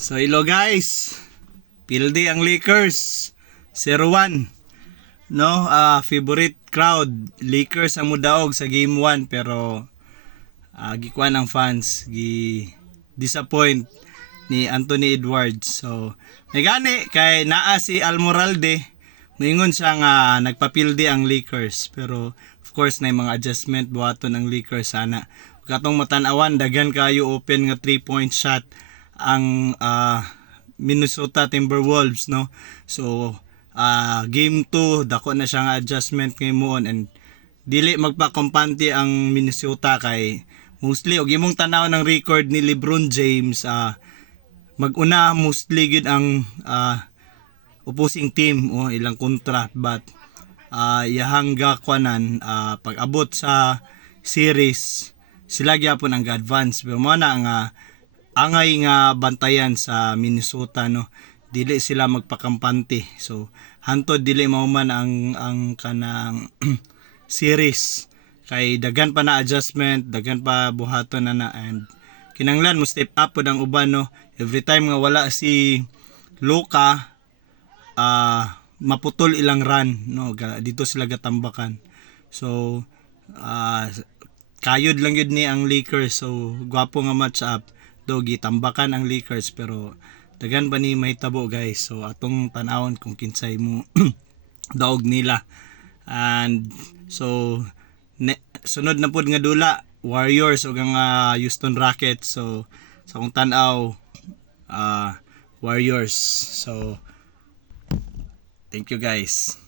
So hello guys, pildi ang Lakers 0-1. No, favorite crowd Lakers ang mudaog sa game 1 pero gikuan ang fans disappoint ni Anthony Edwards. So nagani kay naa si Almoralde, moingon siya nga nagpapildi ang Lakers pero of course na mga adjustment buhaton ang Lakers sana. Katong matan-awan daghan kayo open nga 3-point shot ang Minnesota Timberwolves, no. So game 2 dako na siya nga adjustment kay moon and dili magpakumpante ang Minnesota kay mostly og imong tanaw ng record ni LeBron James, maguna mostly gid ang opposing team o ilang kontra, but iyahang gakwanan pag abot sa series sila gyapon ang advance pero mo na nga angay nga bantayan sa Minnesota, no. Dili sila magpakampante, so hantod dili mao man ang kanang series kay daghan pa na adjustment, daghan pa buhaton na and kinanglan mo step up pod ang uban, no. Every time nga wala si Luka, maputol ilang run, no. Dito sila gatambakan, so kayod lang yun ni ang Lakers. So gwapo nga match up, dogi tambakan ang Lakers pero daghan ba ni mahitabo guys. So atong tanawon kung kinsay mo daog nila. And so sunod na pod nga dula Warriors o ang Houston Rockets. So sa kung tanaw Warriors. So thank you guys.